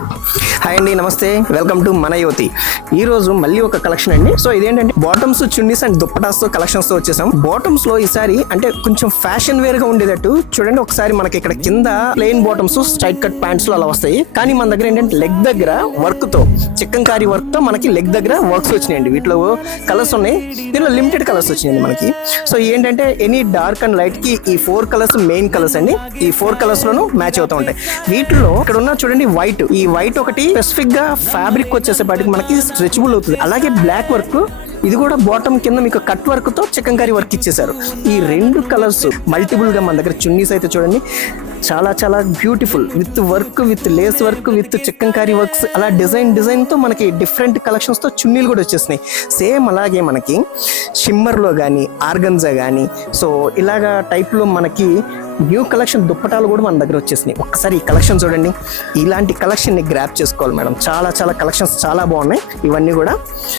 Hi అండి, నమస్తే, welcome to మన యువతి. ఈ రోజు మళ్ళీ ఒక కలెక్షన్ అండి. సో ఇదేంటంటే బాటమ్స్, చున్నీస్ అండ్ దుప్పటాస్ తో కలెక్షన్స్ తో వచ్చేసాం. బాటమ్స్ లో ఈసారి అంటే కొంచెం ఫ్యాషన్ వేర్ గా ఉండేటట్టు చూడండి. ఒకసారి మనకి ఇక్కడ కింద plain bottoms, straight cut pants లో అలా వస్తాయి. కానీ మన దగ్గర ఏంటంటే లెగ్ దగ్గర వర్క్ తో, చిక్కంకారీ వర్క్ తో మనకి లెగ్ దగ్గర వర్క్స్ వచ్చినాయండి. వీటిలో కలర్స్ ఉన్నాయి, దీనిలో లిమిటెడ్ కలర్స్ వచ్చినాయండి మనకి. సో ఏంటంటే ఎనీ డార్క్ అండ్ లైట్ కి ఈ 4 కలర్స్ మెయిన్ కలర్స్ అండి. ఈ 4 కలర్స్ లోనూ మ్యాచ్ అవుతూ ఉంటాయి. వీటిలో ఇక్కడ ఉన్న చూడండి వైట్, ఈ వైట్ ఒకటి స్పెసిఫిక్ గా ఫ్యాబ్రిక్ వచ్చేసేపాటికి మనకి స్ట్రెచబుల్ అవుతుంది. అలాగే బ్లాక్ వర్క్, ఇది కూడా బాటమ్ కింద మీకు కట్ వర్క్ తో చికెన్కారీ వర్క్ ఇచ్చేసారు. ఈ 2 కలర్స్ మల్టిపుల్ గా మన దగ్గర చున్నీస్ అయితే చూడండి చాలా చాలా beautiful, with work, with lace work, with chikankari works, అలా డిజైన్ తో మనకి డిఫరెంట్ కలెక్షన్స్ తో చున్నీలు కూడా వచ్చేసినాయి. సేమ్ అలాగే మనకి షిమ్మర్ లో కానీ, ఆర్గన్జా కానీ, సో ఇలాగా టైప్ లో మనకి న్యూ కలెక్షన్ దుప్పటాలు కూడా మన దగ్గర వచ్చేసినాయి. ఒక్కసారి ఈ కలెక్షన్ చూడండి. ఇలాంటి కలెక్షన్ ని గ్రాప్ చేసుకోవాలి మేడం. చాలా చాలా కలెక్షన్స్ చాలా బాగున్నాయి ఇవన్నీ కూడా.